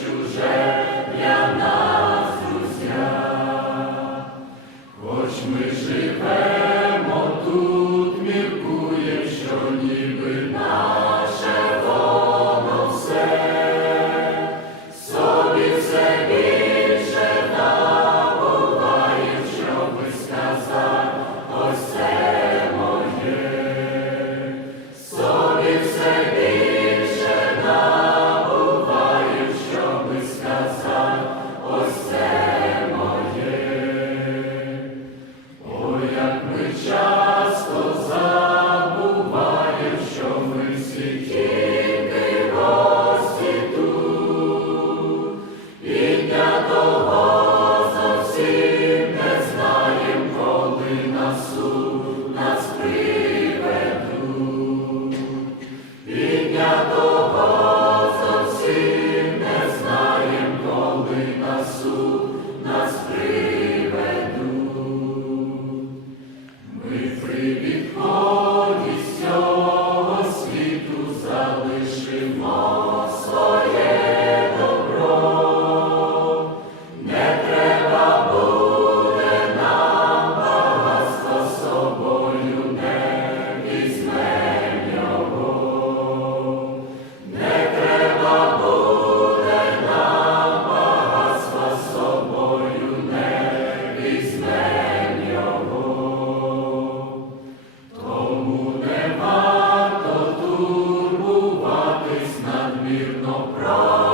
Чуже для нас, друзья, хоч ми жили. вірно прав.